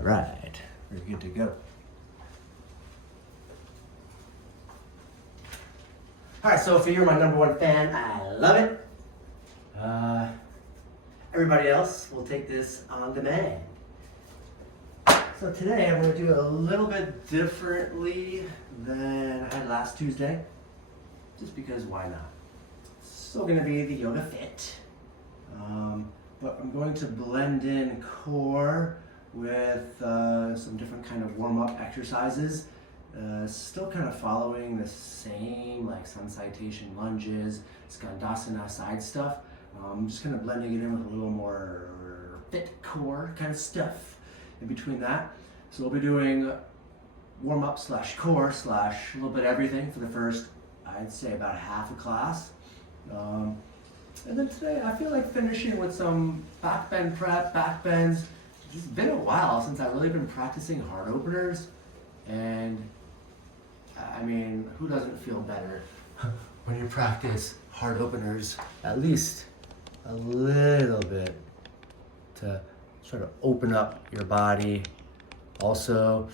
All right, we're good to go. All right, Sophie, you're my #1 fan. I love it. Everybody else will take this on demand. So today I'm going to do it a little bit differently than I had last Tuesday, just because why not? It's still going to be the YogaFIT, but I'm going to blend in core with some different kind of warm-up exercises. Still kind of following the same like sun salutation lunges, skandasana side stuff. I'm just kind of blending it in with a little more fit core kind of stuff in between that. So we'll be doing warm-up / core / a little bit everything for the first, I'd say about half a class. And then today I feel like finishing with some back bend prep, back bends. It's been a while since I've really been practicing heart openers, and I mean, who doesn't feel better when you practice heart openers at least a little bit to sort of open up your body. Also,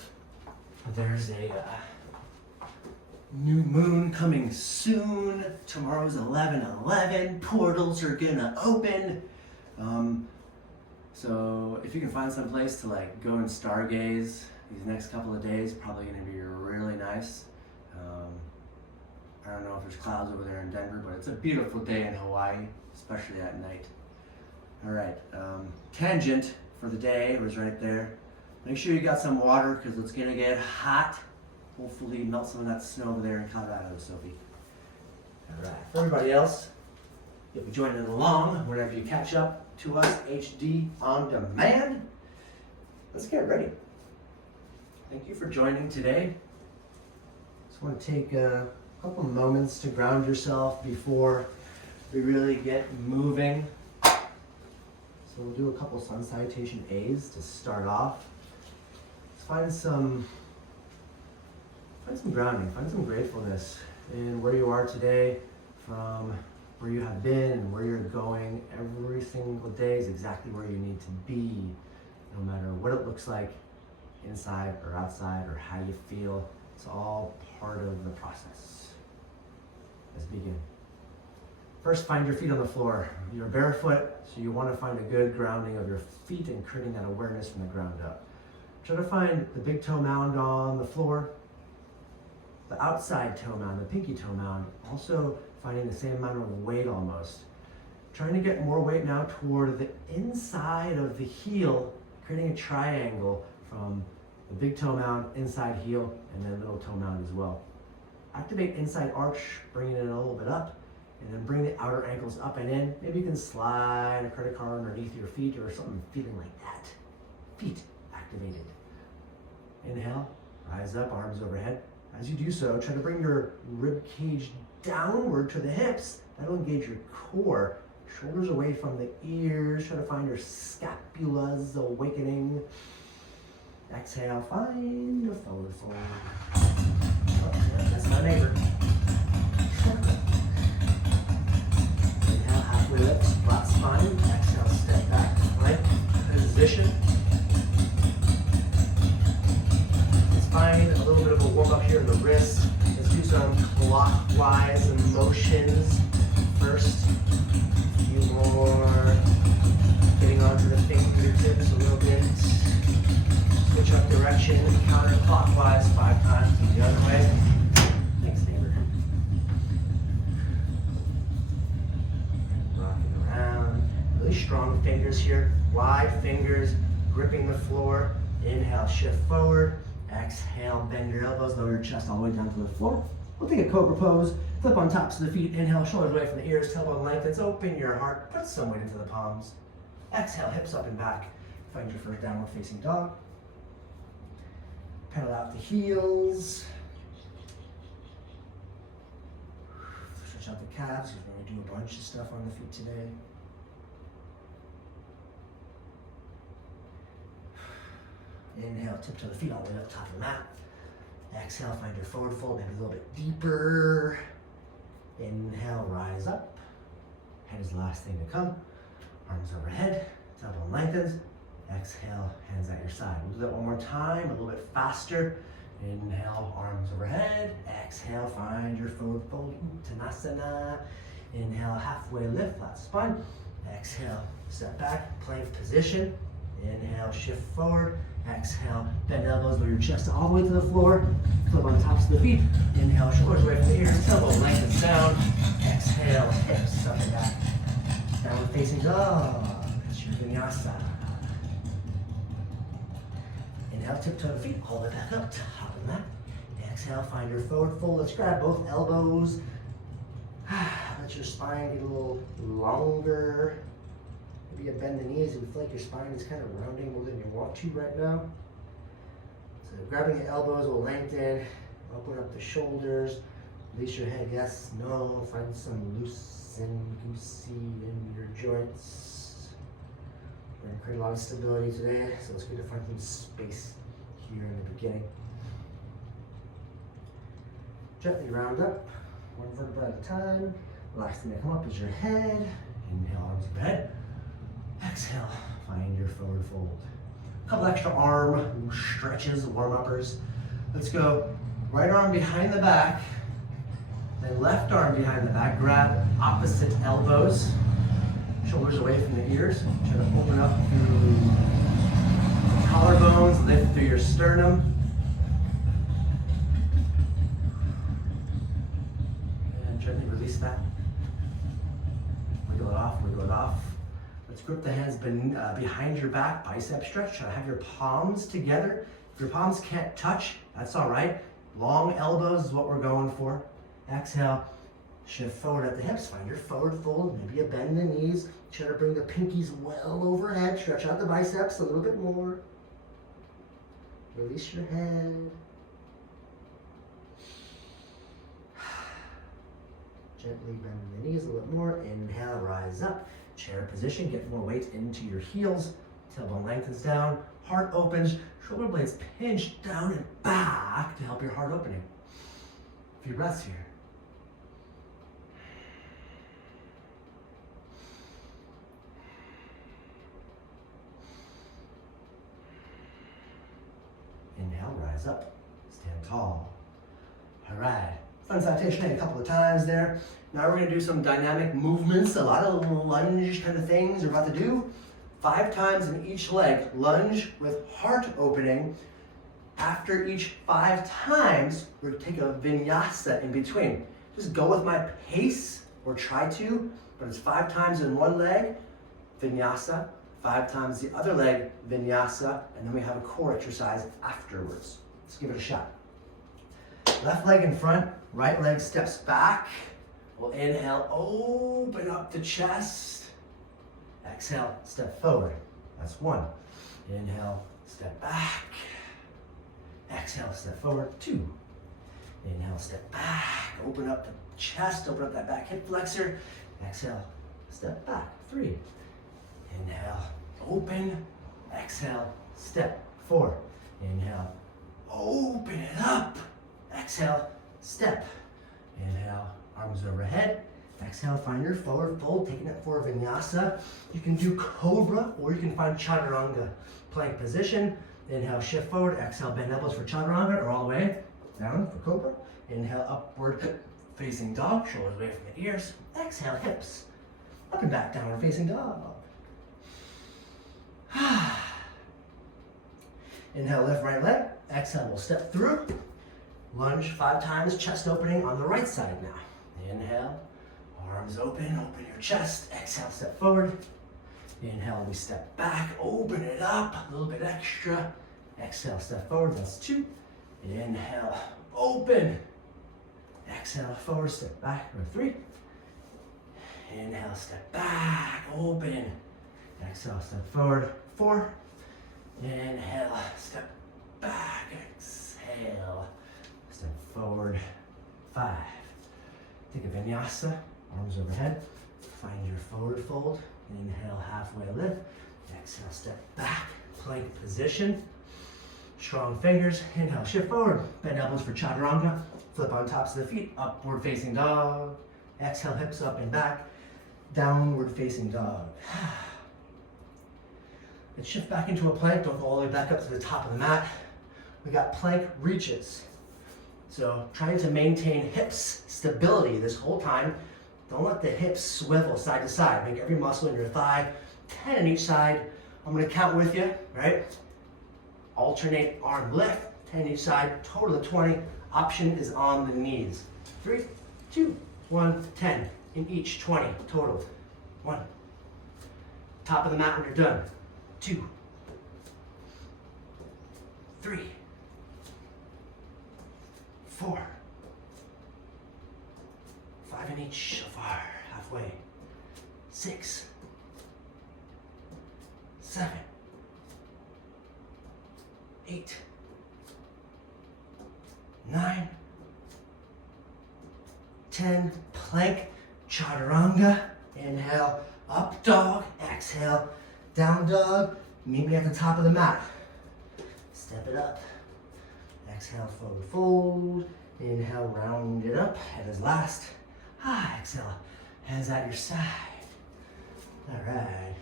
there's a new moon coming soon. Tomorrow's 11/11. Portals are gonna open. So if you can find some place to like go and stargaze these next couple of days, probably gonna be really nice. I don't know if there's clouds over there in Denver, but it's a beautiful day in Hawaii, especially at night. All right, tangent for the day was right there. Make sure you got some water because it's gonna get hot. Hopefully melt some of that snow over there in Colorado, Sophie. All right, for everybody else, you'll be joining along whenever you catch up to us, HD on demand. Let's get ready. Thank you for joining today. Just want to take a couple moments to ground yourself before we really get moving. So we'll do a couple sun salutation A's to start off. Let's find some grounding, find some gratefulness in where you are today, from where you have been and where you're going. Every single day is exactly where you need to be, no matter what it looks like inside or outside or how you feel. It's all part of the process. Let's begin. First, find your feet on the floor. You're barefoot, so you want to find a good grounding of your feet and creating that awareness from the ground up. Try to find the big toe mound on the floor, the outside toe mound, the pinky toe mound, also finding the same amount of weight almost. Trying to get more weight now toward the inside of the heel, creating a triangle from the big toe mound, inside heel, and then little toe mound as well. Activate inside arch, bringing it a little bit up, and then bring the outer ankles up and in. Maybe you can slide a credit card underneath your feet or something feeling like that. Feet activated. Inhale, rise up, arms overhead. As you do so, try to bring your rib cage downward to the hips. That'll engage your core. Shoulders away from the ears. Try to find your scapulas awakening. Exhale, find a forward fold. Oh, yeah, that's my neighbor. Inhale, halfway lift, flat spine. Exhale, step back, plank position. Let's find a little bit of a warm up here in the wrists. Let's do some clockwise motions first. A few more. Getting onto the fingertips a little bit. Switch up direction, counterclockwise 5 times and the other way. Thanks, neighbor. Rocking around. Really strong fingers here. Wide fingers, gripping the floor. Inhale, shift forward. Exhale, bend your elbows, lower your chest all the way down to the floor. We'll take a cobra pose. Flip on tops of the feet. Inhale, shoulders away from the ears. Tailbone lengthens. Open your heart. Put some weight into the palms. Exhale, hips up and back. Find your first downward facing dog. Pedal out the heels. Stretch out the calves because we're going to do a bunch of stuff on the feet today. Inhale, tiptoe the feet all the way up top of the mat. Exhale, find your forward fold, maybe a little bit deeper. Inhale, rise up. Head is the last thing to come. Arms overhead, tailbone lengthens. Exhale, hands at your side. We'll do that one more time, a little bit faster. Inhale, arms overhead. Exhale, find your forward fold, Uttanasana. Inhale, halfway lift, flat spine. Exhale, step back, plank position. Inhale, shift forward. Exhale, bend elbows, lower your chest all the way to the floor. Flip on the tops of the feet. Inhale, shoulders away from the ears, elbow lengthens down. Exhale, hips up and back. Downward facing dog. That's your vinyasa. Inhale, tiptoe the feet, hold it back up, top of the mat. Exhale, find your forward fold. Let's grab both elbows. Let your spine get a little longer. Maybe you bend the knees if you feel like your spine is kind of rounding more than you want to right now. So grabbing the elbows will lengthen, open up the shoulders, release your head, yes, no, find some loose and goosey in your joints. We're gonna create a lot of stability today, so it's good to find some space here in the beginning. Gently round up, one vertebra at a time. Last thing to come up is your head. Inhale, arms overhead. Exhale, find your forward fold. A couple extra arm stretches, warm-uppers. Let's go right arm behind the back, then left arm behind the back. Grab opposite elbows, shoulders away from the ears. Try to open up through the collarbones, lift through your sternum. And gently release that. Wiggle it off, wiggle it off. Let's grip the hands behind your back, bicep stretch. Try to have your palms together. If your palms can't touch, that's all right. Long elbows is what we're going for. Exhale, shift forward at the hips. Find your forward fold. Maybe you bend the knees. Try to bring the pinkies well overhead. Stretch out the biceps a little bit more. Release your head. Gently bend the knees a little more. Inhale, rise up. Chair position, get more weight into your heels. Tailbone lengthens down, heart opens, shoulder blades pinch down and back to help your heart opening. A few breaths here. Inhale, rise up, stand tall. All right. Sun salutation a couple of times there. Now we're gonna do some dynamic movements, a lot of lunge kind of things we're about to do. 5 times in each leg, lunge with heart opening. After each 5 times, we're gonna take a vinyasa in between. Just go with my pace, or try to, but it's 5 times in one leg, vinyasa, 5 times the other leg, vinyasa, and then we have a core exercise afterwards. Let's give it a shot. Left leg in front, right leg steps back. We'll inhale, open up the chest. Exhale, step forward. That's 1. Inhale, step back. Exhale, step forward. 2. Inhale, step back. Open up the chest, open up that back hip flexor. Exhale, step back. 3. Inhale, open. Exhale, step. 4. Inhale, open it up. Exhale, step. Inhale, arms overhead. Exhale, find your forward fold, taking it for vinyasa. You can do cobra or you can find chaturanga. Plank position. Inhale, shift forward. Exhale, bend elbows for chaturanga or all the way down for cobra. Inhale, upward facing dog, shoulders away from the ears. Exhale, hips up and back, downward facing dog. Inhale, lift right leg. Exhale, we'll step through. Lunge 5 times, chest opening on the right side now. Inhale, arms open, open your chest. Exhale, step forward. Inhale, we step back, open it up, a little bit extra. Exhale, step forward, that's 2. Inhale, open. Exhale, forward, step back, or 3. Inhale, step back, open. Exhale, step forward, 4. Inhale, step back, exhale. Step forward, 5. Take a vinyasa, arms overhead. Find your forward fold. Inhale, halfway lift. Exhale, step back, plank position. Strong fingers. Inhale, shift forward. Bend elbows for chaturanga. Flip on tops of the feet. Upward facing dog. Exhale, hips up and back. Downward facing dog. Let's shift back into a plank. Don't go all the way back up to the top of the mat. We got plank reaches. So trying to maintain hips stability this whole time. Don't let the hips swivel side to side. Make every muscle in your thigh 10 on each side. I'm gonna count with you, right? Alternate arm lift, 10 on each side, total of 20. Option is on the knees. 3, 2, 1, 10. In each, 20 total. 1. Top of the mat when you're done. 2, 3, 4, 5 in each, so far, halfway. 6, 7, 8, 9, 10. Plank, chaturanga. Inhale, up dog. Exhale, down dog. Meet me at the top of the mat. Step it up. Exhale, forward fold. Inhale, round it up. Head is last. Exhale, hands at your side. All right.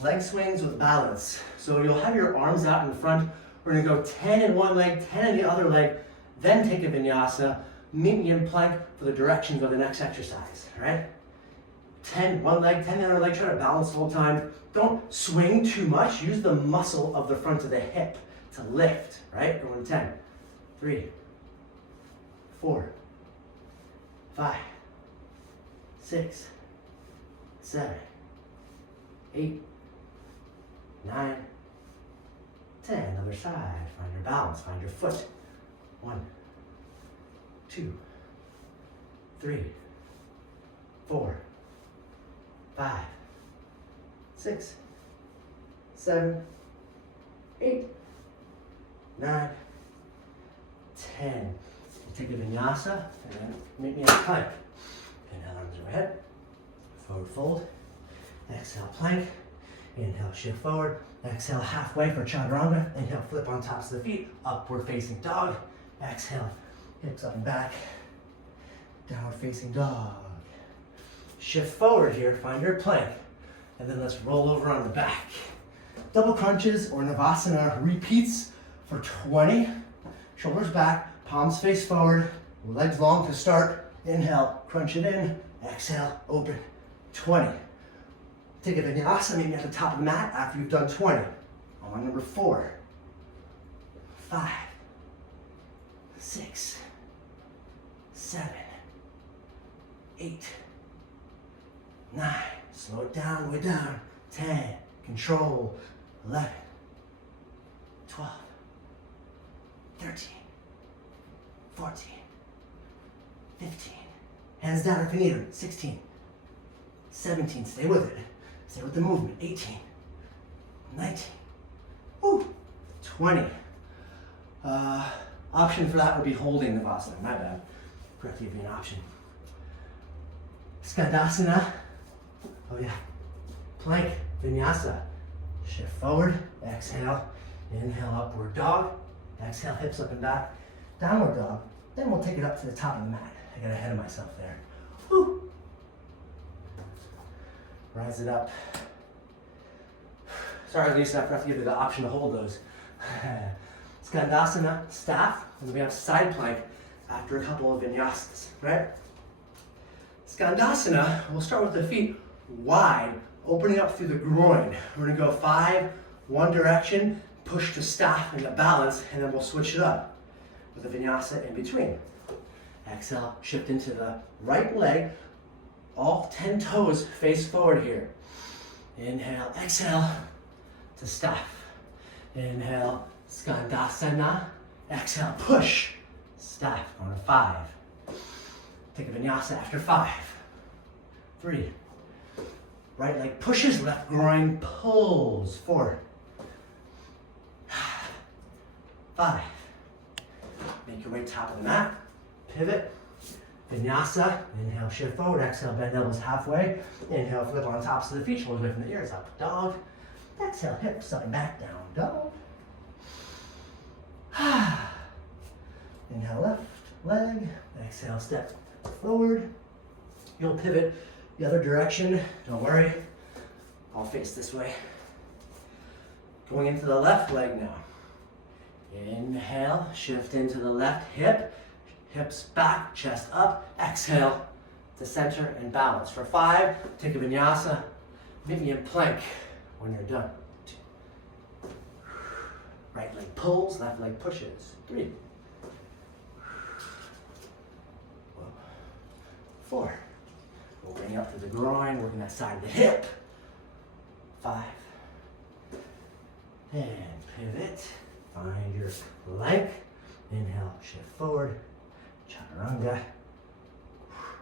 Leg swings with balance. So you'll have your arms out in front. We're gonna go 10 in one leg, 10 in the other leg, then take a vinyasa. Meet me in plank for the directions of the next exercise, all right? 10 one leg, 10 the other leg. Try to balance the whole time. Don't swing too much. Use the muscle of the front of the hip to lift, right? Going 10. 3, 4, 5, 6, 7, 8, 9, 10. Other side. Find your balance. Find your foot. 1, 2, 3, 4, 5, 6, 7, 8, 9, 10. Take a vinyasa and meet me in plank. Inhale, arms overhead. Forward fold. Exhale, plank. Inhale, shift forward. Exhale, halfway for chaturanga. Inhale, flip on tops of the feet. Upward facing dog. Exhale, hips up and back. Downward facing dog. Shift forward here, find your plank. And then let's roll over on the back. Double crunches or Navasana repeats for 20. Shoulders back, palms face forward, legs long to start. Inhale, crunch it in. Exhale, open. 20. Take a vinyasa, maybe at the top of the mat after you've done 20. On number 4, 5, 6, 7, 8, 9. Slow it down, way down. 10. Control. 11, 12, 13, 14, 15. Hands down if you need them. 16, 17. Stay with it. Stay with the movement. 18, 19, woo, 20. Option for that would be holding Navasana. My bad. Forgot to give you an option. Skandasana. Oh yeah. Plank. Vinyasa. Shift forward. Exhale. Inhale, upward dog. Exhale, hips up and back. Downward dog. Then we'll take it up to the top of the mat. I got ahead of myself there. Woo. Rise it up. Sorry, Lisa, I forgot to give you the option to hold those. Skandasana, staff, and we have side plank after a couple of vinyasas, right? Skandasana, we'll start with the feet wide, opening up through the groin. We're gonna go 5, one direction, push to staff and the balance, and then we'll switch it up with a vinyasa in between. Exhale, shift into the right leg, all 10 toes face forward here. Inhale, exhale to staff. Inhale, Skandasana. Exhale, push, staff, going to 5. Take a vinyasa after 5, 3. Right leg pushes, left groin pulls, 4, 5. Make your way top of the mat, pivot, vinyasa. Inhale, shift forward, exhale, bend elbows halfway. Inhale, flip on tops of the feet, shoulders away from the ears, up dog. Exhale, hips up and back, down dog. Inhale, left leg. Exhale, step forward. You'll pivot the other direction. Don't worry. I'll face this way. Going into the left leg now. Inhale, shift into the left hip. Hips back, chest up. Exhale to center and balance. For 5, take a vinyasa. Meet me in plank when you're done. 2. Right leg pulls, left leg pushes. 3. 4. We'll bring up to the groin, working that side of the hip. 5. And pivot. Find your plank. Inhale, shift forward. Chaturanga.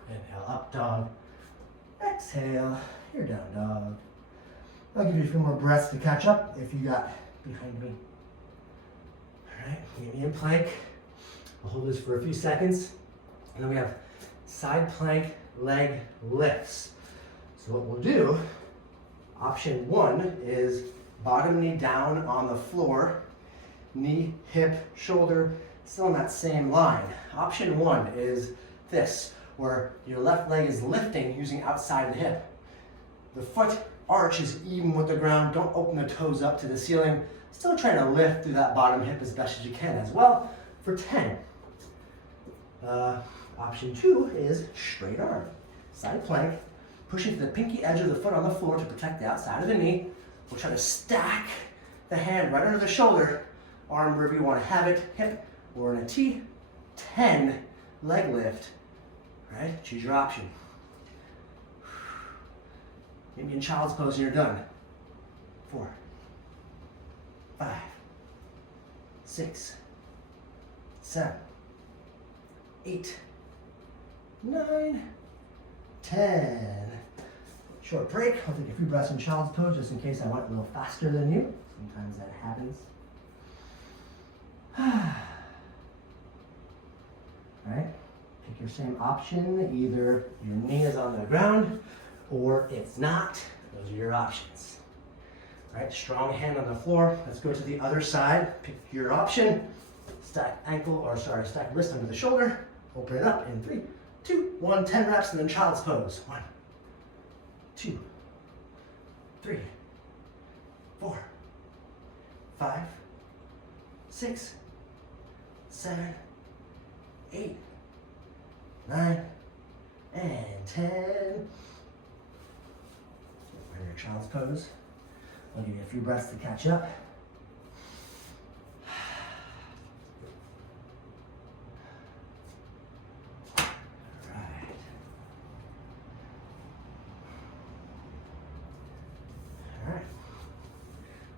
Inhale, up dog. Exhale, you're down dog. I'll give you a few more breaths to catch up if you got behind me. All right, meet me in plank. I'll hold this for a few seconds. And then we have side plank leg lifts. So what we'll do, option 1 is bottom knee down on the floor, knee, hip, shoulder, still in that same line. Option 1 is this, where your left leg is lifting using outside the hip. The foot arch is even with the ground. Don't open the toes up to the ceiling. Still trying to lift through that bottom hip as best as you can as well for 10. Option 2 is straight arm. Side plank, pushing to the pinky edge of the foot on the floor to protect the outside of the knee. We'll try to stack the hand right under the shoulder, arm wherever you want to have it, hip or in a T. 10 leg lift. All right, choose your option. Maybe in child's pose and you're done. 4, 5, 6, 7, 8, 9, 10. Short break. I'll take a few breaths in child's pose just in case I went a little faster than you. Sometimes that happens. All right, pick your same option. Either your knee is on the ground or it's not. Those are your options. All right, strong hand on the floor. Let's go to the other side. Pick your option. Stack stack wrist under the shoulder. Open it up in 3, 2, 1, 10 reps and then child's pose. 1, 2, 3, 4, 5, 6, 7, 8, 9, and 10. For your child's pose, I'll give you a few breaths to catch up.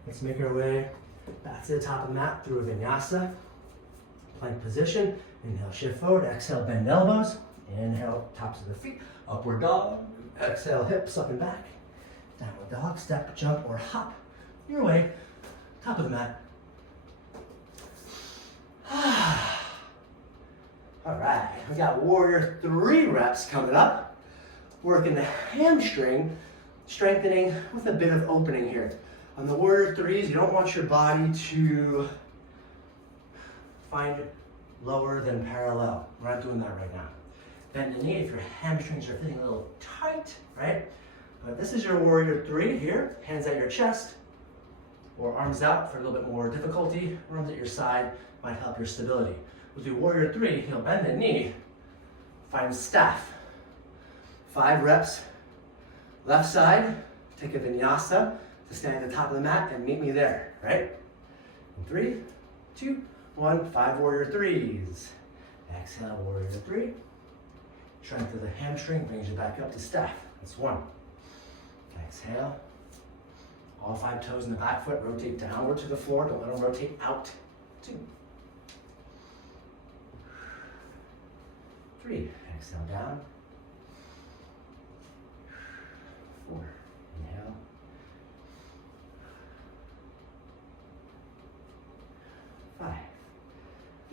Let's make our way back to the top of the mat through a vinyasa. Plank position. Inhale, shift forward. Exhale, bend elbows. Inhale, tops of the feet. Upward dog. Exhale, hips up and back. Downward dog. Step, jump, or hop your way. Top of the mat. All right, we got warrior 3 reps coming up. Working the hamstring, strengthening with a bit of opening here. On the warrior 3s, you don't want your body to find it lower than parallel. We're not doing that right now. Bend the knee if your hamstrings are feeling a little tight, right? But this is your warrior 3 here. Hands at your chest or arms out for a little bit more difficulty. Arms at your side might help your stability. We'll do warrior 3. You'll bend the knee, find staff. 5 reps. Left side, take a vinyasa to stand at the top of the mat and meet me there, right? In 3, 2, 1, 5 warrior 3s. Exhale, warrior 3. Strength of the hamstring brings you back up to staff. That's 1. Exhale. All 5 toes in the back foot rotate downward to the floor. Don't let them rotate out. 2. 3. Exhale down. 4. Inhale. 5.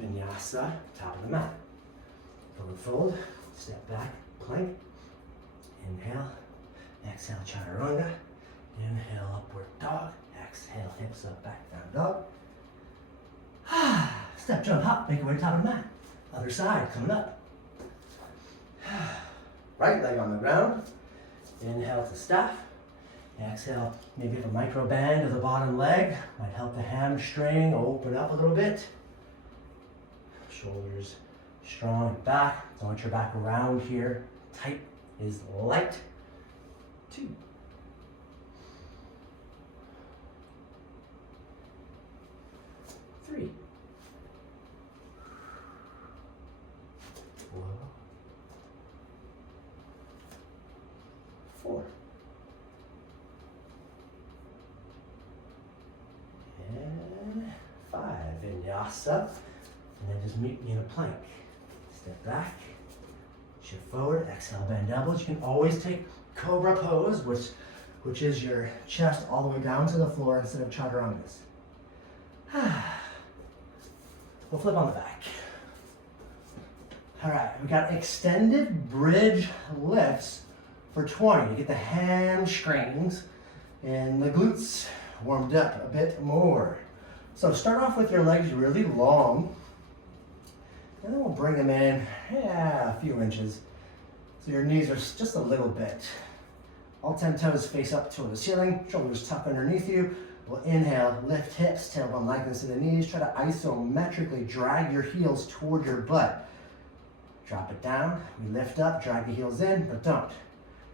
Vinyasa, top of the mat. Forward fold, step back, plank. Inhale, exhale, chaturanga. Inhale, upward dog. Exhale, hips up, back, down dog. Step, jump, hop, make your way to top of the mat. Other side, coming up. Right leg on the ground. Inhale to staff. Exhale, maybe have a micro bend of the bottom leg. Might help the hamstring open up a little bit. Shoulders strong and back. Don't want your back around here. Tight is light. 2. 3. Low. 4. And 5. Vinyasa. And then just meet me in a plank. Step back. Shift forward. Exhale, bend elbows. You can always take cobra pose, which is your chest all the way down to the floor instead of chaturangas. We'll flip on the back. All right, we got extended bridge lifts for 20. You get the hamstrings and the glutes warmed up a bit more. So start off with your legs really long, and then we'll bring them in a few inches. So your knees are just a little bit. All 10 toes face up toward the ceiling, shoulders tucked underneath you. We'll inhale, lift hips, tailbone lengthens to the knees. Try to isometrically drag your heels toward your butt. Drop it down, we lift up, drag the heels in, but don't.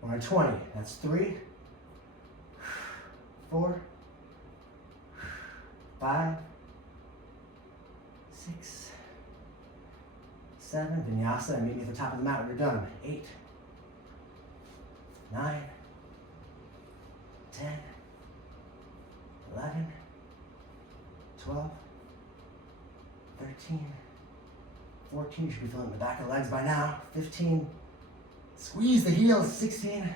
We're on 20, that's 3, 4, 5, 6, 7, vinyasa, and meet me at the top of the mat when you're done. 8, 9, 10, 11, 12, 13, 14, you should be feeling the back of the legs by now. 15, squeeze the heels. 16,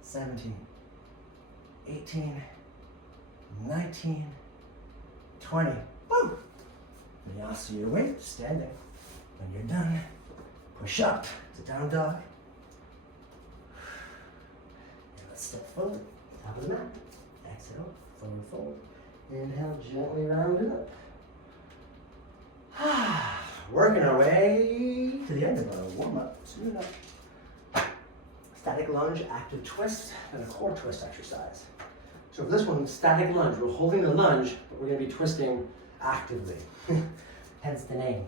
17, 18, 19, 20. Woo! Vinyasa your weight, standing. When you're done, push up to down dog. And let's step forward, top of the mat. Exhale, forward fold. Inhale, gently round it up. Working our way to the end of our warm-up. Soon enough. Static lunge, active twist, and a core twist exercise. So for this one, static lunge. We're holding the lunge, but we're going to be twisting actively. Hence the name.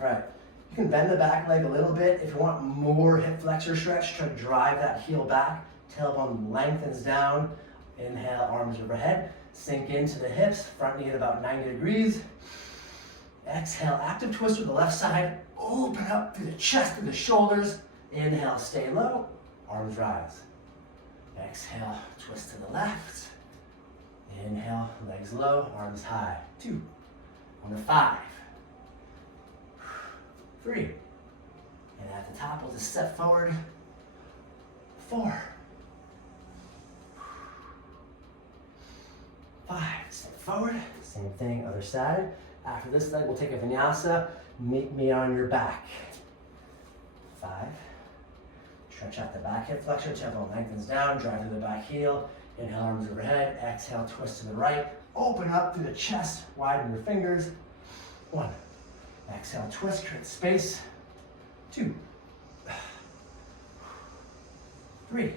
All right. You can bend the back leg a little bit. If you want more hip flexor stretch, try to drive that heel back. Tailbone lengthens down. Inhale, arms overhead. Sink into the hips, front knee at about 90 degrees. Exhale, active twist with the left side. Open up through the chest and the shoulders. Inhale, stay low. Arms rise. Exhale, twist to the left. Inhale, legs low, arms high. 2. On to 5. 3. And at the top, we'll just step forward. 4. 5. Step forward. Same thing, other side. After this leg, we'll take a vinyasa. Meet me on your back. 5. Stretch out the back hip flexor, tailbone lengthens down, drive to the back heel. Inhale, arms overhead. Exhale, twist to the right. Open up through the chest, widen your fingers. 1. Exhale, twist, create space. 2. 3.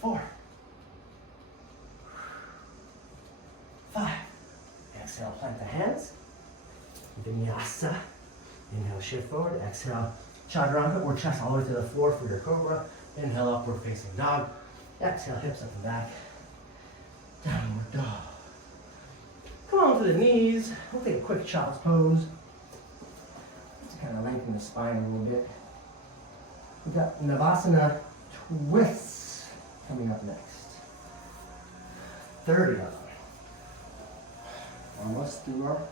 4. 5. Exhale, plant the hands. Vinyasa. Inhale, shift forward. Exhale, chaturanga or chest all the way to the floor for your cobra. Inhale, upward facing dog. Exhale, hips up and back. Downward dog. Come on to the knees. We'll take a quick child's pose. Just kind of lengthen the spine a little bit. We've got Navasana twists coming up next. 30 of them. Almost through our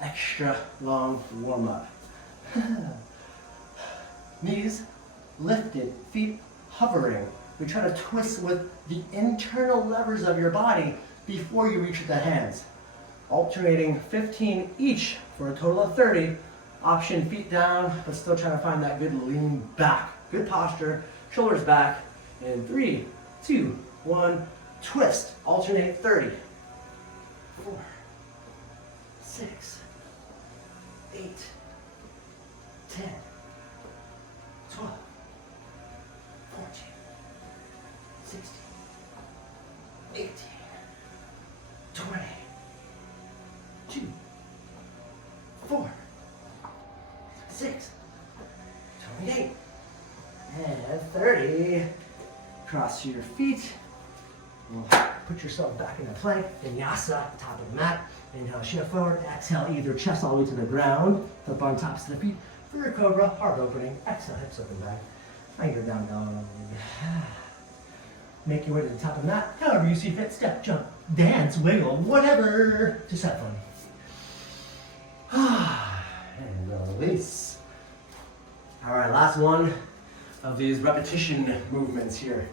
extra long warm up. Knees lifted, feet hovering. We try to twist with the internal levers of your body before you reach the hands. Alternating 15 each for a total of 30. Option feet down, but still trying to find that good lean back. Good posture, shoulders back. In 3, 2, 1, twist. Alternate 30. 4, 6, 8, 10, 12, 14, 16, 18, 20, 2, 4, 6, 28, and 30. Cross your feet. Put yourself back in a plank, vinyasa, top of the mat. Inhale, shift forward. Exhale, either chest all the way to the ground, flip on tops of the feet. For your cobra, heart opening. Exhale, hips open back. Anchor down dog. Make your way to the top of the mat. However you see fit. Step, jump, dance, wiggle, whatever. Just have fun. And release. All right, last one of these repetition movements here.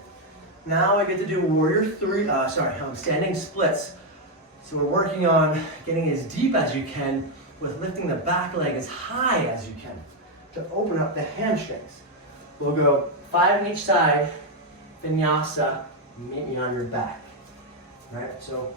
Now I get to do warrior three, standing splits. So we're working on getting as deep as you can with lifting the back leg as high as you can to open up the hamstrings. We'll go 5 on each side, vinyasa, meet me on your back. Right, so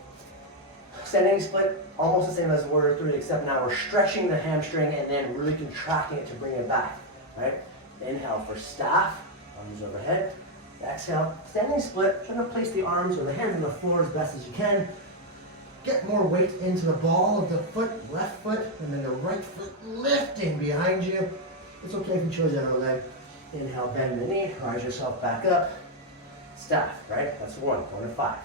standing split, almost the same as warrior three, except now we're stretching the hamstring and then really contracting it to bring it back. Right, inhale for staff, arms overhead. Exhale, standing split, try to place the arms or the hands on the floor as best as you can. Get more weight into the ball of the foot, left foot, and then the right foot lifting behind you. It's okay if you chose the other leg. Inhale, bend the knee, rise yourself back up. Staff, right? That's 1 to 5.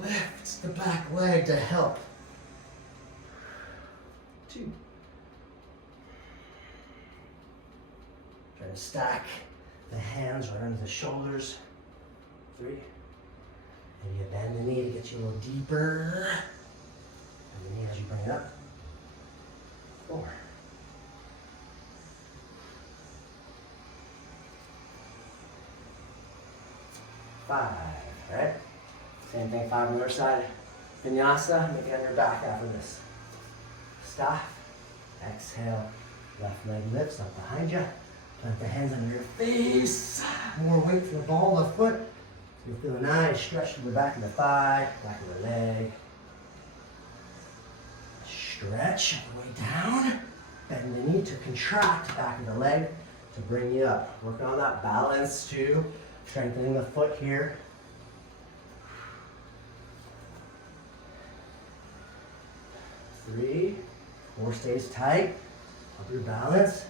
Lift the back leg to help. 2. Try to stack the hands right under the shoulders. 3. And you bend the knee to get you a little deeper. Bend the knee as you bring it up. 4. 5. Right? Same thing, 5 on the other side. Vinyasa, make it on your back after this. Stop. Exhale. Left leg lifts up behind you. Plant the hands under your face. More weight to the ball of the foot. You feel a nice stretch to the back of the thigh, back of the leg. Stretch all the way down. Bend the knee to contract back of the leg to bring you up. Working on that balance too. Strengthening the foot here. 3. 4 stays tight. Up your balance.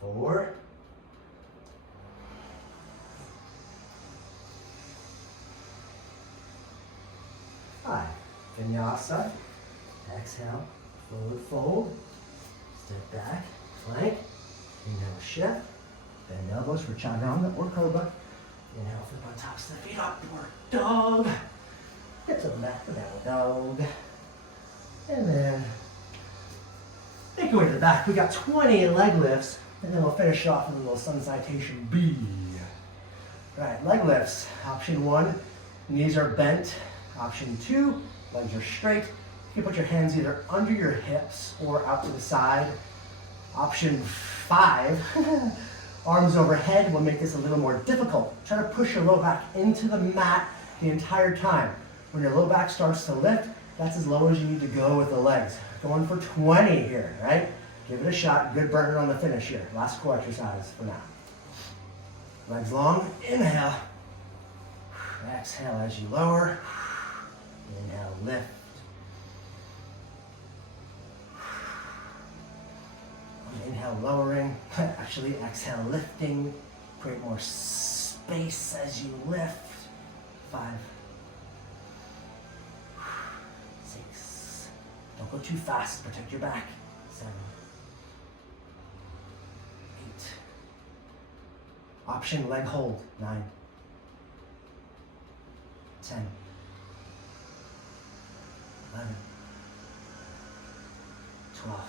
4. 5. Vinyasa. Exhale. Forward fold. Step back. Plank. Inhale, shift. Bend elbows for chaturanga or cobra. Inhale, flip on tops of the feet. Upward dog. Get to the mat for downward dog. And then make your way to the back. We got 20 leg lifts. And then we'll finish off with a little sun salutation B. Right, leg lifts. Option 1, knees are bent. Option 2, legs are straight. You can put your hands either under your hips or out to the side. Option 5, arms overhead will make this a little more difficult. Try to push your low back into the mat the entire time. When your low back starts to lift, that's as low as you need to go with the legs. Going for 20 here, right? Give it a shot. Good burner on the finish here. Last core exercise for now. Legs long. Inhale. Exhale as you lower. Inhale, lift. Inhale, lowering. Actually, exhale, lifting. Create more space as you lift. 5. 6. Don't go too fast. Protect your back. 7. 8. Option leg hold. 9. 10. 11. 12.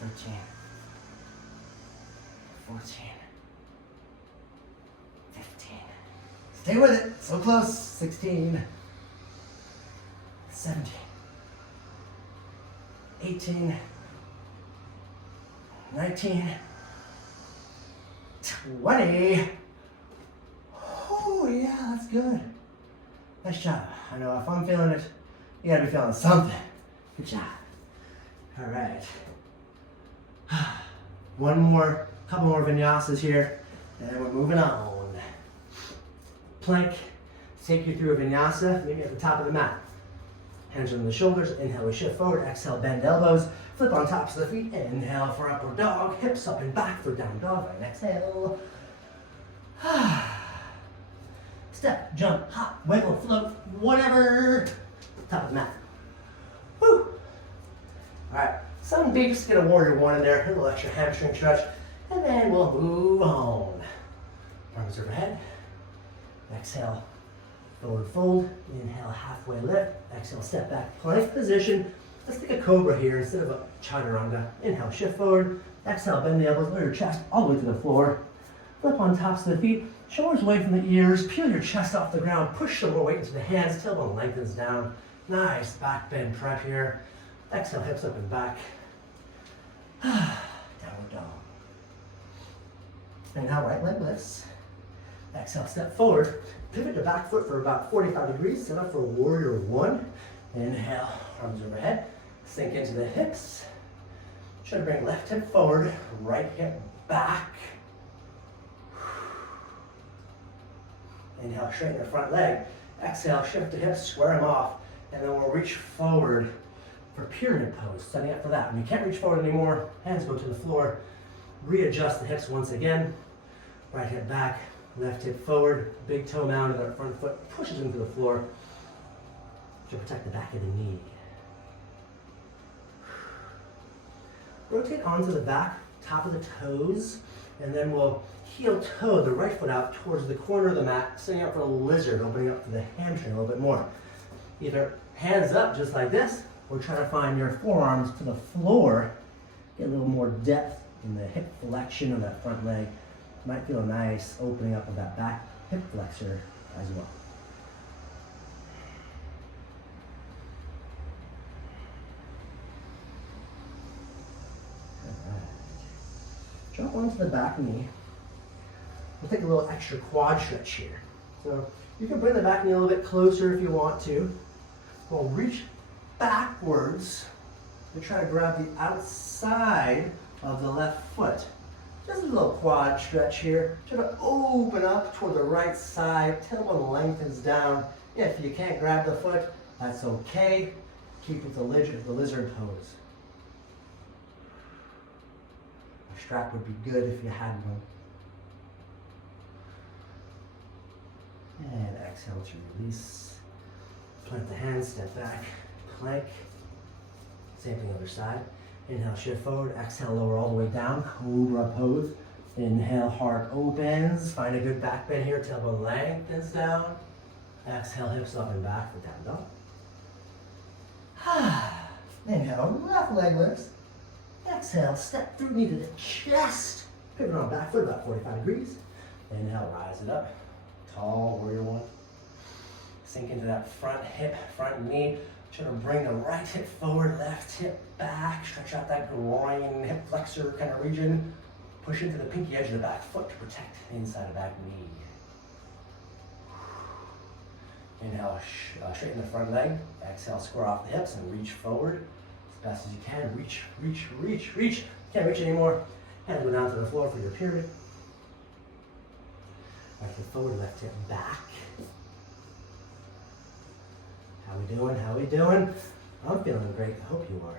13. 14. 15. Stay with it. So close. 16. 17. 18. 19. 20. Oh, yeah, that's good. Nice job. I know if I'm feeling it, you gotta be feeling something. Good job. All right. One more, couple more vinyasas here, and we're moving on. Plank, take you through a vinyasa, maybe at the top of the mat. Hands on the shoulders, inhale, we shift forward, exhale, bend elbows, flip on tops of the feet, inhale for upward dog, hips up and back for down dog, and exhale. Step, jump, hop, wiggle, float, whatever. Top of the mat. Woo! All right, some deeps, get a warrior one in there, a little extra hamstring stretch, and then we'll move on. Arms overhead. Exhale, forward fold. Inhale, halfway lift. Exhale, step back, plank position. Let's take a cobra here instead of a chaturanga. Inhale, shift forward. Exhale, bend the elbows, lower your chest all the way to the floor. Flip on tops of the feet, shoulders away from the ears, peel your chest off the ground, push some more weight into the hands, tailbone lengthens down. Nice back bend prep here. Exhale, hips up and back. Downward dog. And now right leg lifts. Exhale, step forward. Pivot to back foot for about 45 degrees. Set up for warrior one. Inhale, arms overhead. Sink into the hips. Try to bring left hip forward, right hip back. Inhale, straighten the front leg. Exhale, shift the hips, square them off. And then we'll reach forward for pyramid pose, setting up for that. When you can't reach forward anymore, hands go to the floor. Readjust the hips once again. Right hip back, left hip forward, big toe mound of the front foot pushes into the floor to protect the back of the knee. Rotate onto the back, top of the toes, and then we'll heel toe the right foot out towards the corner of the mat, setting up for a lizard, opening up to the hamstring a little bit more. Either hands up just like this, or try to find your forearms to the floor, get a little more depth in the hip flexion of that front leg. Might feel a nice opening up of that back hip flexor as well. All right. Jump onto the back knee. We'll take a little extra quad stretch here. So you can bring the back knee a little bit closer if you want to. We'll reach backwards and try to grab the outside of the left foot. Just a little quad stretch here. Try to open up toward the right side. Tailbone lengthens down. If you can't grab the foot, that's okay. Keep it the lizard pose. A strap would be good if you had one. And exhale to release. Plant the hands, step back, plank. Same thing other side. Inhale, shift forward. Exhale, lower all the way down. Cobra pose. Inhale, heart opens. Find a good back bend here. Tailbone lengthens down. Exhale, hips up and back for down dog. Inhale, left leg lifts. Exhale, step through knee to the chest. Pivot on back foot about 45 degrees. Inhale, rise it up. Tall warrior one. Sink into that front hip, front knee. Try to bring the right hip forward, left hip back. Stretch out that groin, hip flexor kind of region. Push into the pinky edge of the back foot to protect the inside of that knee. Inhale, straighten the front leg. Exhale, square off the hips and reach forward as fast as you can. Reach, reach, reach, reach. Can't reach anymore. Hands go down to the floor for your pyramid. Right hip forward, left hip back. How we doing? How we doing? I'm feeling great. I hope you are.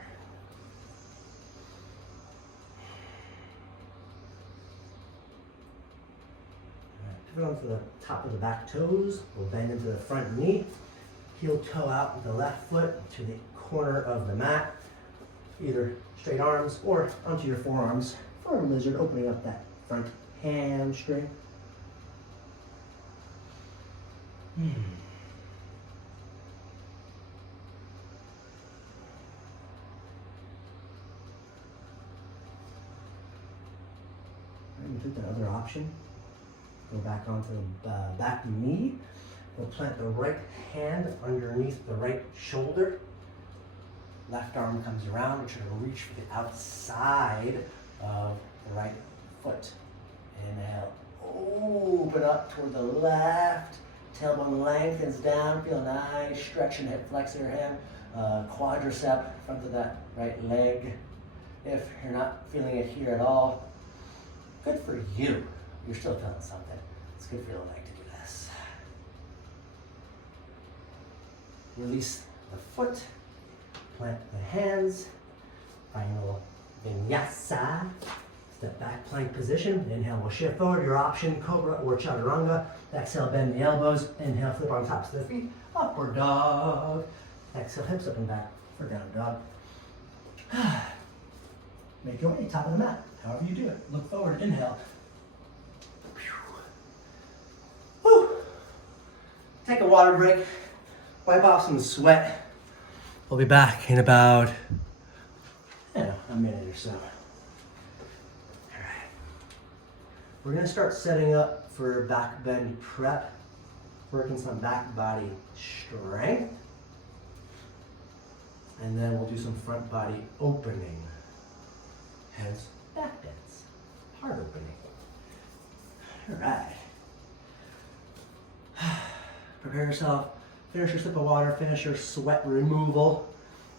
Pivot onto the top of the back toes. We'll bend into the front knee. Heel toe out with the left foot to the corner of the mat. Either straight arms or onto your forearms for a lizard, opening up that front hamstring. And take the other option. Go back onto the back knee. We'll plant the right hand underneath the right shoulder. Left arm comes around. We're trying to reach for the outside of the right foot. Inhale, open up toward the left. Tailbone lengthens down. Feel a nice stretch in hip flexor hand. quadricep, front of that right leg. If you're not feeling it here at all, good for you. You're still feeling something. It's good for your leg to do this. Release the foot, plant the hands, final vinyasa. Step back, plank position. Inhale, we'll shift forward. Your option, cobra or chaturanga. Exhale, bend the elbows. Inhale, flip on tops of the feet. Upward dog. Exhale, hips up and back for down dog. Make your way, top of the mat. However you do it. Look forward, inhale. Woo. Take a water break. Wipe off some sweat. We'll be back in about, a minute or so. All right. We're gonna start setting up for back bend prep. Working some back body strength. And then we'll do some front body opening. Hence, back bends. Heart opening. All right. Prepare yourself. Finish your sip of water. Finish your sweat removal.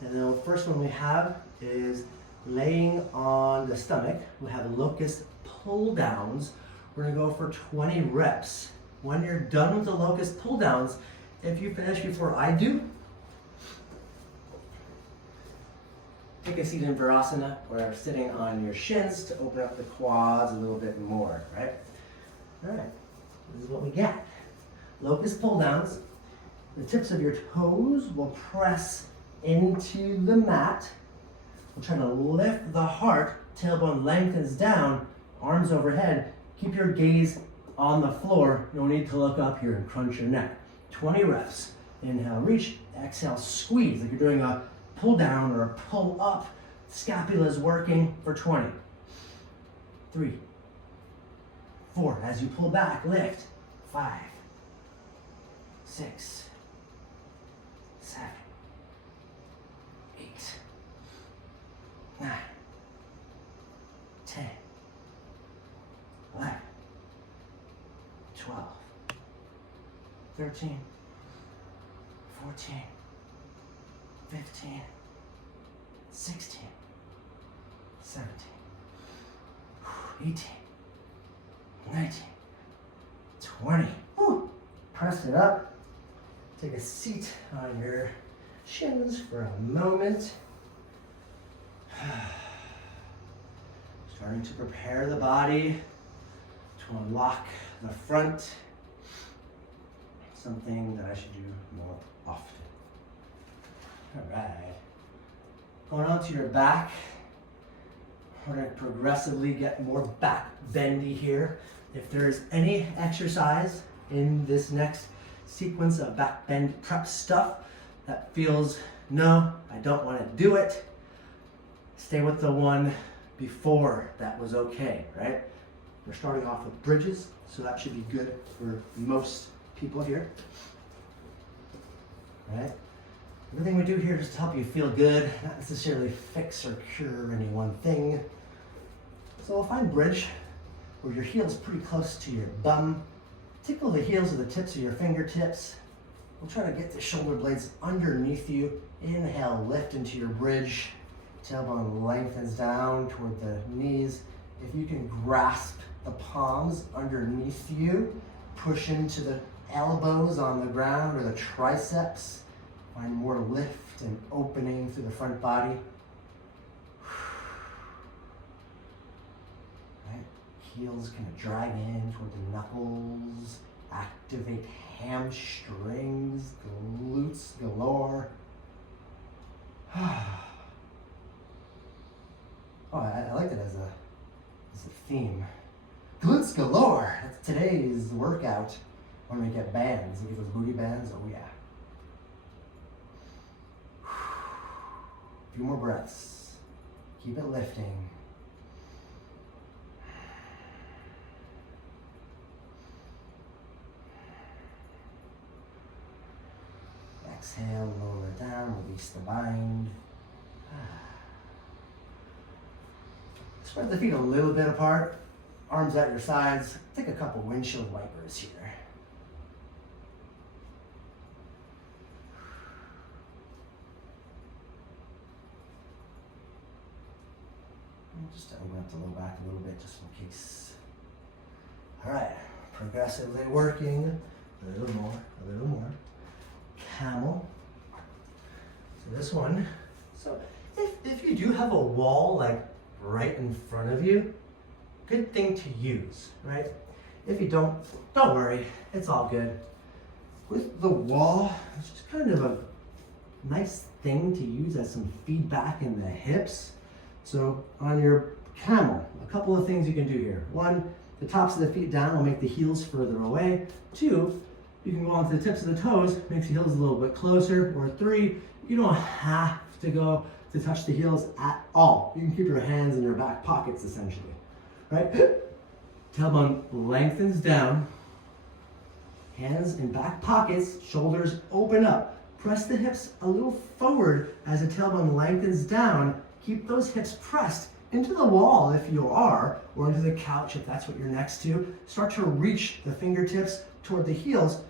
And then the first one we have is laying on the stomach. We have locust pull downs. We're gonna go for 20 reps. When you're done with the locust pull downs, if you finish before I do, take a seat in Virasana, or sitting on your shins to open up the quads a little bit more, right? All right, this is what we got. Locust pull downs. The tips of your toes will press into the mat. We'll try to lift the heart, tailbone lengthens down, arms overhead. Keep your gaze on the floor. No need to look up here and crunch your neck. 20 reps. Inhale, reach. Exhale, squeeze, like you're doing a pull down or a pull up. Scapula is working for 20. 3, 4, as you pull back, lift. 5, 6, 7, 8, 9, 10, 11, 12, 13, 14, 15, 16, 17, 18, 19, 20. Woo. Press it up. Take a seat on your shins for a moment. Starting to prepare the body to unlock the front. Something that I should do more often. All right. Going on to your back. We're going to progressively get more back bendy here. If there's any exercise in this next sequence of back bend prep stuff that feels, no, I don't want to do it, stay with the one before that was okay, right? We're starting off with bridges, so that should be good for most people here. All right? Everything we do here is to help you feel good, not necessarily fix or cure any one thing. So we'll find bridge where your heel is pretty close to your bum. Tickle the heels of the tips of your fingertips. We'll try to get the shoulder blades underneath you. Inhale, lift into your bridge. Tailbone lengthens down toward the knees. If you can grasp the palms underneath you, push into the elbows on the ground or the triceps. Find more lift and opening through the front body. Right. Heels kind of drag in toward the knuckles. Activate hamstrings, glutes galore. Oh, I like that as a theme. Glutes galore. That's today's workout. When we get bands, we get those booty bands. Oh yeah. A few more breaths. Keep it lifting. Exhale, lower down, release the bind. Spread the feet a little bit apart. Arms at your sides. Take a couple windshield wipers here. Just to open up the low back a little bit, just in case. All right, progressively working. A little more, a little more. Camel. So this one. So if you do have a wall like right in front of you, good thing to use, right? If you don't worry, it's all good. With the wall, it's just kind of a nice thing to use as some feedback in the hips. So on your camel, a couple of things you can do here. One, the tops of the feet down will make the heels further away. Two, you can go onto the tips of the toes, makes the heels a little bit closer. Or three, you don't have to go to touch the heels at all. You can keep your hands in your back pockets essentially, right? Tailbone lengthens down, hands in back pockets, shoulders open up. Press the hips a little forward as the tailbone lengthens down. Keep those hips pressed into the wall if you are, or into the couch if that's what you're next to. Start to reach the fingertips toward the heels.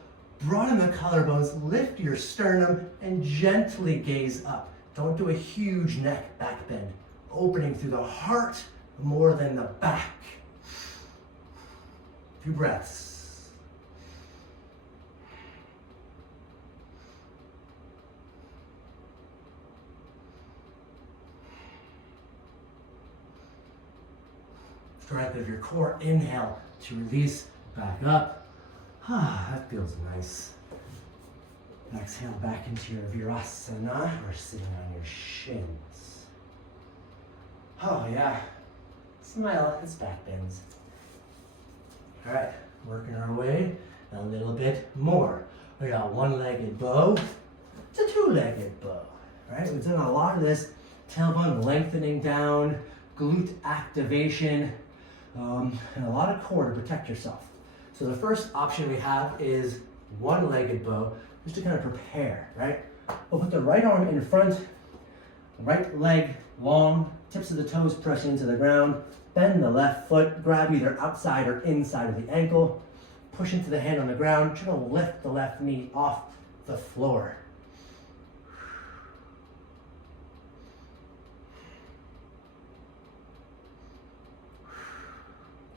Broaden the collarbones, lift your sternum, and gently gaze up. Don't do a huge neck back bend. Opening through the heart more than the back. Few breaths. Strength of your core. Inhale to release back up. That feels nice. Exhale back into your Virasana, or sitting on your shins. Oh yeah. Smile, it's back bends. All right, working our way a little bit more. We got one-legged bow to two-legged bow. All right, we've done a lot of this tailbone lengthening down, glute activation, and a lot of core to protect yourself. So the first option we have is one-legged bow, just to kind of prepare, right? We'll put the right arm in front, right leg long, tips of the toes pressing into the ground. Bend the left foot, grab either outside or inside of the ankle. Push into the hand on the ground. Try to lift the left knee off the floor.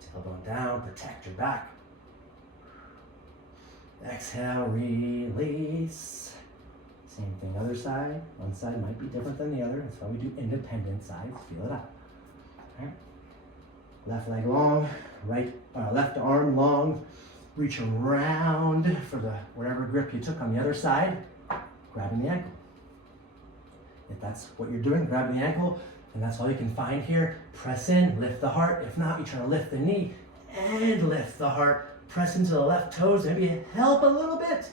Tailbone down, protect your back. Exhale, release. Same thing, other side. One side might be different than the other. That's why we do independent sides. Feel it out. All right. Left leg long, left arm long. Reach around for the whatever grip you took on the other side, grabbing the ankle. If that's what you're doing, grabbing the ankle, and that's all you can find here, press in, lift the heart. If not, you try to lift the knee and lift the heart. Press into the left toes, maybe help a little bit.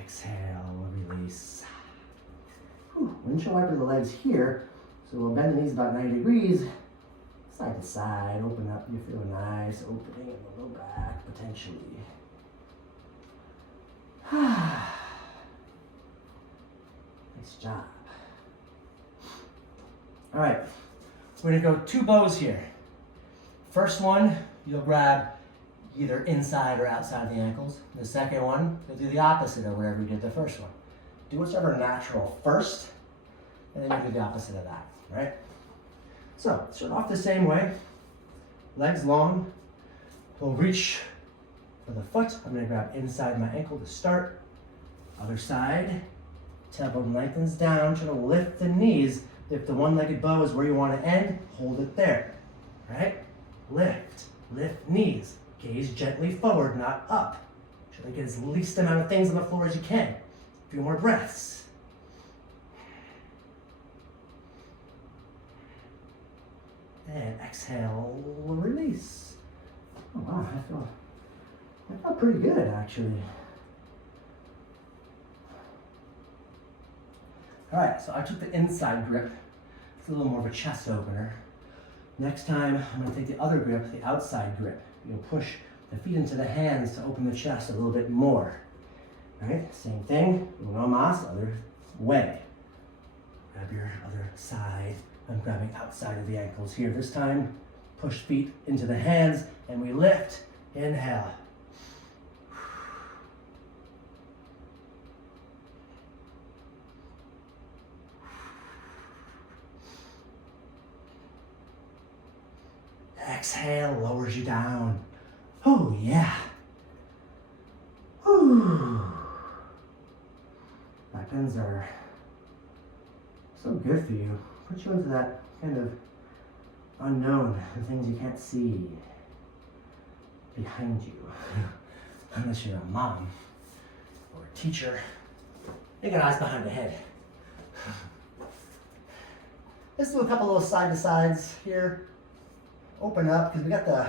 Exhale, release. Windshield wiper the legs here. So we'll bend the knees about 90 degrees. Side to side, open up. You feel a nice opening in the low back, potentially. Nice job. All right, we're gonna go two bows here. First one, you'll grab either inside or outside of the ankles. The second one, you'll do the opposite of whatever you did the first one. Do whatever natural first, and then you do the opposite of that, right? So, start off the same way. Legs long. We'll reach for the foot. I'm gonna grab inside my ankle to start. Other side. Tailbone lengthens down. Try to lift the knees. If the one-legged bow is where you want to end, hold it there, right? Lift knees. Gaze gently forward, not up. Try to get as least amount of things on the floor as you can. A few more breaths. And exhale, release. Oh wow, I feel pretty good actually. All right, so I took the inside grip. It's a little more of a chest opener. Next time, I'm gonna take the other grip, the outside grip. You'll push the feet into the hands to open the chest a little bit more. All right, same thing, uno mas, other way. Grab your other side. I'm grabbing outside of the ankles here. This time, Push feet into the hands and we lift. Inhale. Exhale, lowers you down. Oh yeah. Whew. Back bends are so good for you. Put you into that kind of unknown, the things you can't see behind you. Unless you're a mom or a teacher. You got eyes behind the head. Let's do a couple little side to sides here. Open up, because we got the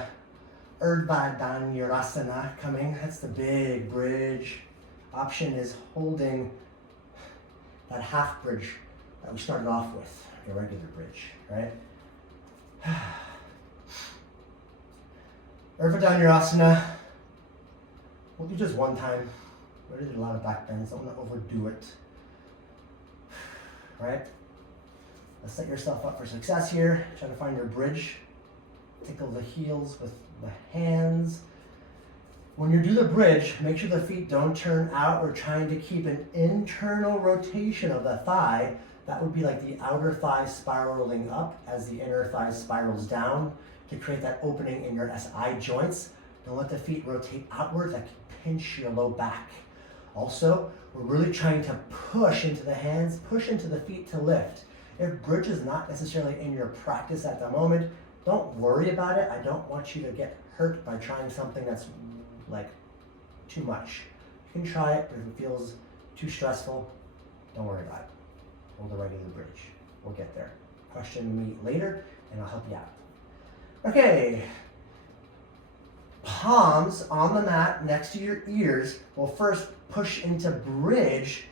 Urdhva Dhanurasana coming. That's the big bridge. Option is holding that half bridge that we started off with, your regular bridge, right? Urdhva Dhanurasana. We'll do just one time. We already did a lot of back bends. Don't want to overdo it. Right? Let's set yourself up for success here. Try to find your bridge. Tickle the heels with the hands. When you do the bridge, make sure the feet don't turn out. We're trying to keep an internal rotation of the thigh. That would be like the outer thigh spiraling up as the inner thigh spirals down to create that opening in your SI joints. Don't let the feet rotate outward. That can pinch your low back. Also, we're really trying to push into the hands, push into the feet to lift. If bridge is not necessarily in your practice at the moment, don't worry about it. I don't want you to get hurt by trying something that's like too much. You can try it, but if it feels too stressful, don't worry about it. Hold the regular bridge. We'll get there. Question me later and I'll help you out. Okay. Palms on the mat next to your ears. We'll first push into bridge.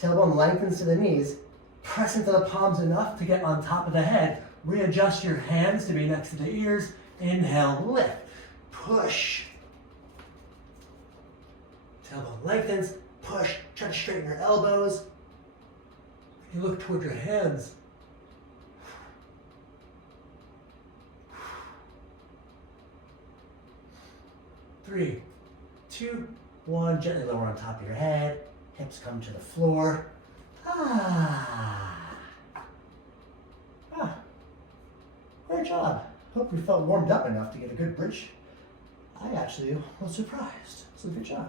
Tailbone lengthens to the knees. Press into the palms enough to get on top of the head. Readjust your hands to be next to the ears. Inhale, lift. Push. Tailbone lengthens. Push. Try to straighten your elbows. You look toward your hands. 3, 2, 1. Gently lower on top of your head. Hips come to the floor. Great job. Hope you felt warmed up enough to get a good bridge. I actually was surprised. So good job.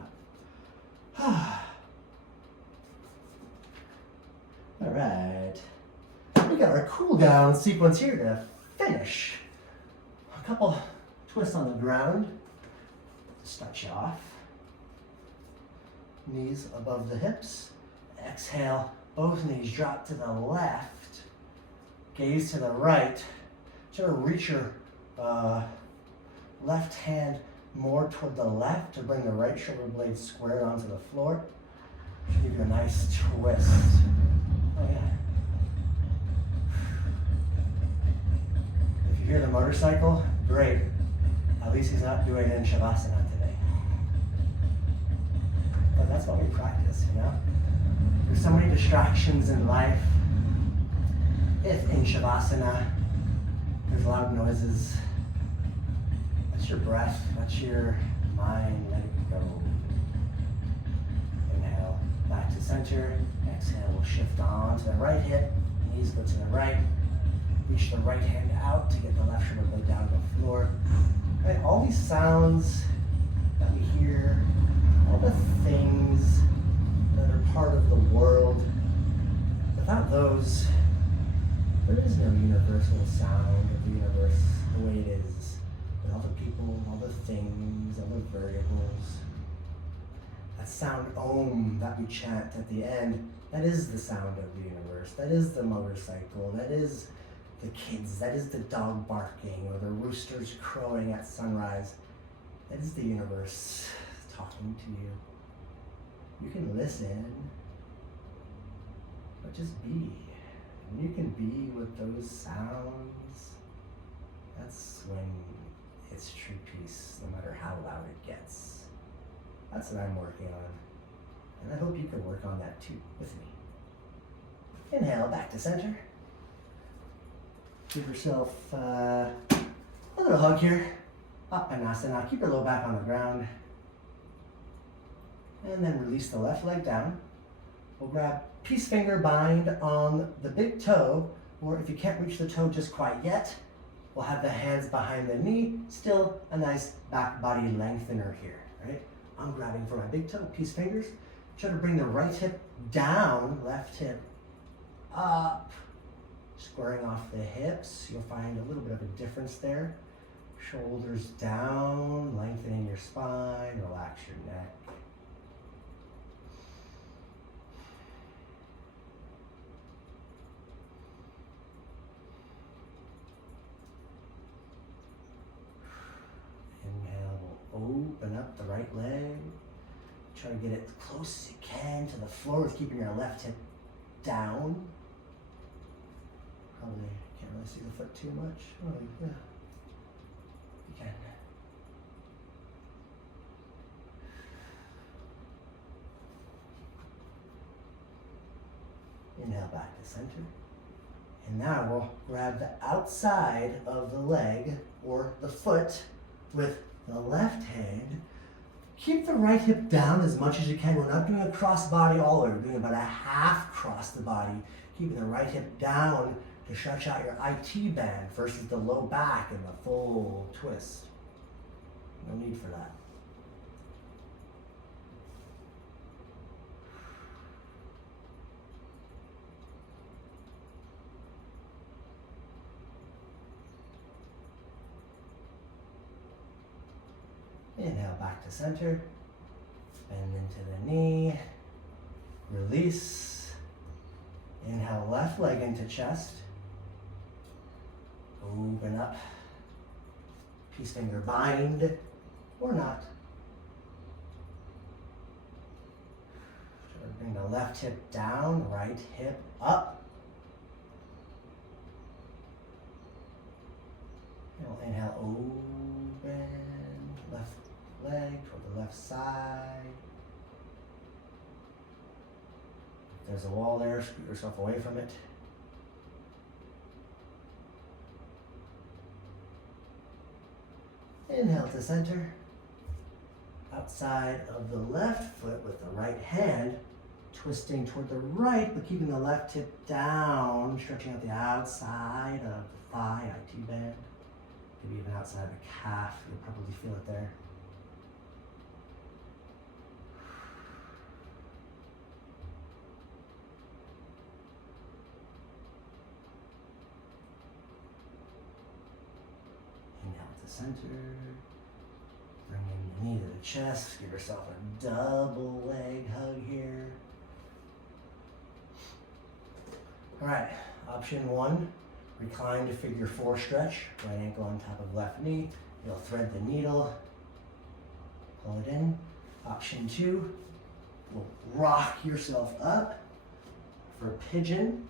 All right. We got our cool down sequence here to finish. A couple twists on the ground to start you off. Knees above the hips. Exhale, both knees drop to the left. Gaze to the right. Try to reach your left hand more toward the left to bring the right shoulder blade squared onto the floor. Should give you a nice twist. Oh yeah. If you hear the motorcycle, great. At least he's not doing it in Shavasana today. But that's what we practice, you know? There's so many distractions in life. If in Shavasana, there's loud noises. That's your breath, that's your mind, let it go. Inhale, back to center. Exhale, we'll shift on to the right hip. Knees go to the right. Reach the right hand out to get the left shoulder blade down to the floor. Right, all these sounds that we hear, all the things that are part of the world, without those, there is no universal sound of the universe the way it is. With all the people, all the things, all the variables. That sound Om that we chant at the end, that is the sound of the universe. That is the motorcycle. That is the kids. That is the dog barking or the roosters crowing at sunrise. That is the universe talking to you. You can listen, but just be. And you can be with those sounds. That's when it's true peace, no matter how loud it gets. That's what I'm working on. And I hope you can work on that too with me. Inhale, back to center. Give yourself A little hug here. Uttanasana. Keep your low back on the ground. And then release the left leg down. We'll grab peace finger bind on the big toe, or if you can't reach the toe just quite yet, we'll have the hands behind the knee. Still a nice back body lengthener here, right? I'm grabbing for my big toe, peace fingers. Try to bring the right hip down, left hip up, squaring off the hips. You'll find a little bit of a difference there. Shoulders down, lengthening your spine, relax your neck. Inhale, we'll open up the right leg. Try to get it as close as you can to the floor with keeping your left hip down. Probably can't really see the foot too much. Oh, yeah. You can. Inhale back to center. And now we'll grab the outside of the leg or the foot with the left hand. Keep the right hip down as much as you can. We're not doing a cross body all the way. We're doing about a half cross the body. Keeping the right hip down to stretch out your IT band versus the low back and the full twist. No need for that. Inhale back to center, bend into the knee, release. Inhale left leg into chest, open up, peace finger bind or not. Try to bring the left hip down, right hip up. Inhale, open, left leg toward the left side. If there's a wall there, scoot yourself away from it. Inhale to center. Outside of the left foot with the right hand, twisting toward the right, but keeping the left hip down, stretching out the outside of the thigh, IT band. Maybe even outside of the calf, you'll probably feel it there. Center, bringing the knee to the chest, give yourself a double leg hug here. All right, option one, recline to figure four stretch, right ankle on top of left knee. You'll thread the needle, pull it in. Option two, we'll rock yourself up for pigeon.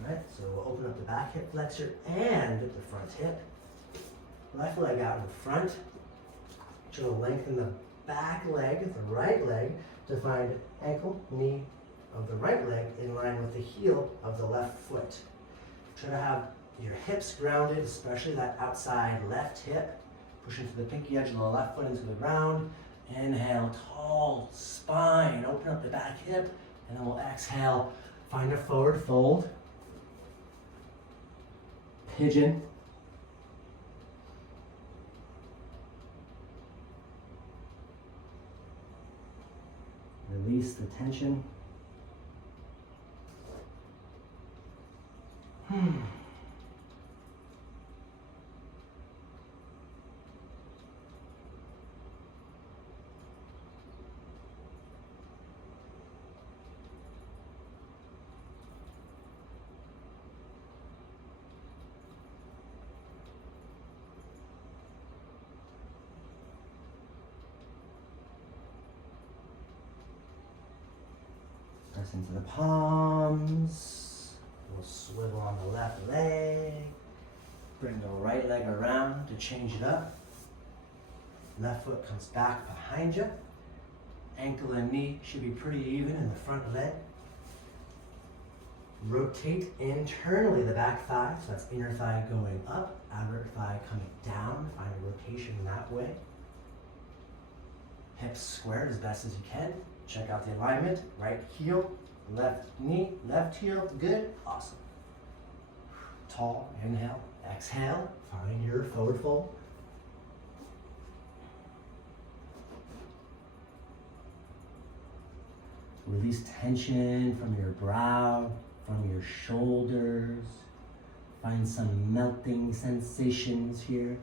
All right, so we'll open up the back hip flexor and the front hip. Left leg out in front. Try to lengthen the back leg, the right leg, to find ankle, knee of the right leg in line with the heel of the left foot. Try to have your hips grounded, especially that outside left hip. Push into the pinky edge of the left foot into the ground. Inhale, tall spine. Open up the back hip, and then we'll exhale. Find a forward fold. Pigeon. Release the tension. Press into the palms. We'll swivel on the left leg. Bring the right leg around to change it up. Left foot comes back behind you. Ankle and knee should be pretty even in the front leg. Rotate internally the back thigh, so that's inner thigh going up, outer thigh coming down. Find a rotation that way. Hips squared as best as you can. Check out the alignment. Right heel, left knee, left heel. Good. Awesome. Tall. Inhale. Exhale. Find your forward fold. Release tension from your brow, from your shoulders. Find some melting sensations here.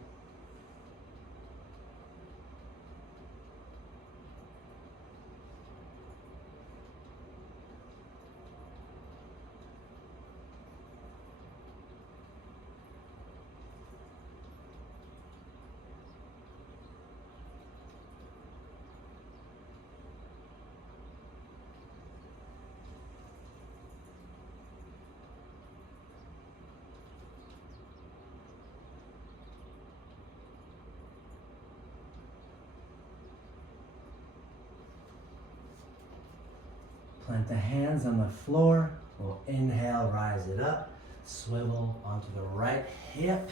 Plant the hands on the floor. We'll inhale, rise it up. Swivel onto the right hip.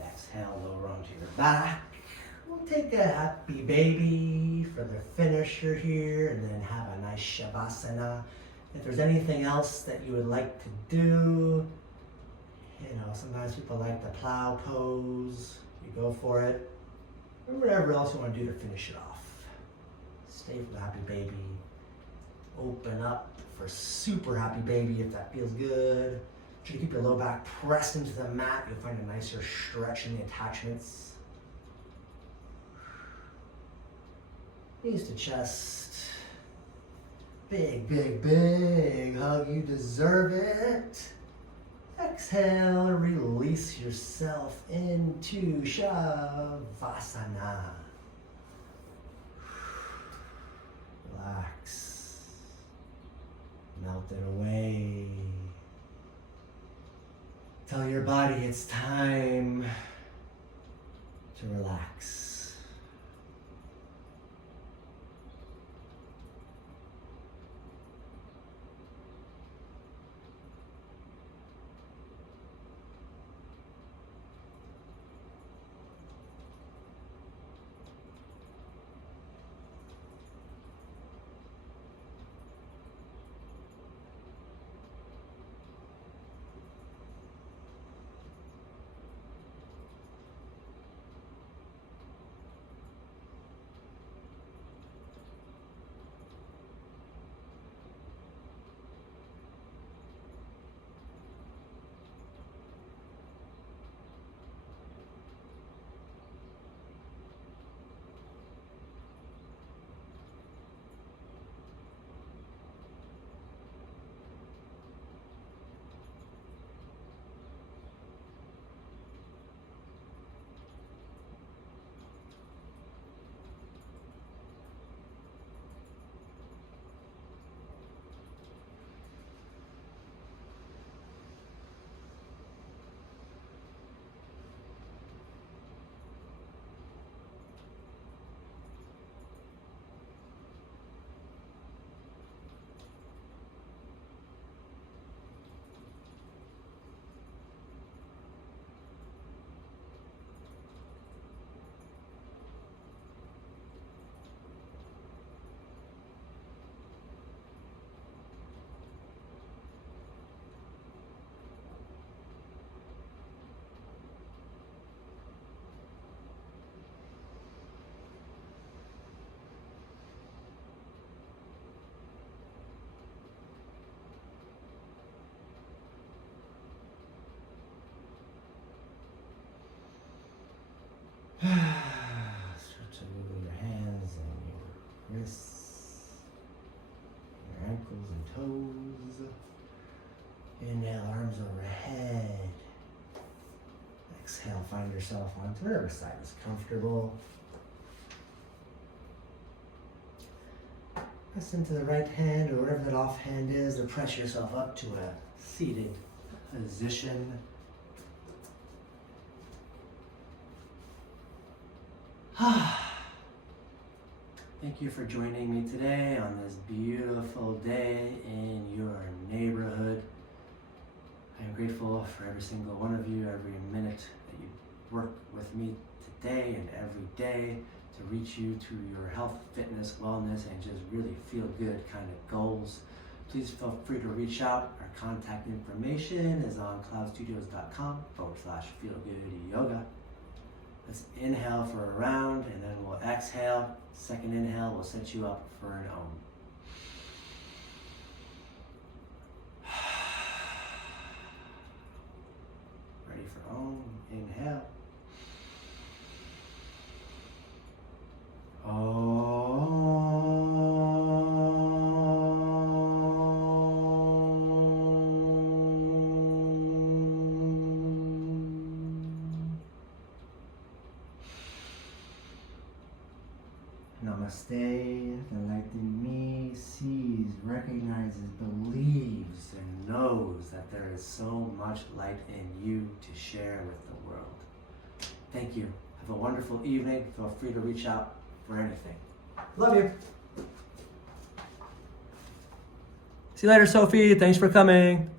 Exhale, lower onto your back. We'll take a happy baby for the finisher here and then have a nice Shavasana. If there's anything else that you would like to do, sometimes people like the plow pose. You go for it. Or whatever else you want to do to finish it off. Stay for the happy baby. Open up for super happy baby if that feels good. Try to keep your low back pressed into the mat. You'll find a nicer stretch in the attachments. Knees to chest. Big, big, big hug. You deserve it. Exhale, release yourself into Shavasana. Relax. Melt it away. Tell your body it's time to relax. Start to move your hands and your wrists, your ankles and toes. Inhale, arms overhead. Exhale, find yourself onto whatever side is comfortable. Press into the right hand or whatever that off hand is, or press yourself up to a seated position. Thank you for joining me today on this beautiful day in your neighborhood. I am grateful for every single one of you, every minute that you work with me today and every day to reach you to your health, fitness, wellness, and just really feel good kind of goals. Please feel free to reach out. Our contact information is on cloudstudios.com/feelgoodyoga. Let's inhale for a round and then we'll exhale. Second inhale will set you up for an Om. Ready for Om? Inhale. Namaste. The light in me sees, recognizes, believes, and knows that there is so much light in you to share with the world. Thank you. Have a wonderful evening. Feel free to reach out for anything. Love you. See you later, Sophie. Thanks for coming.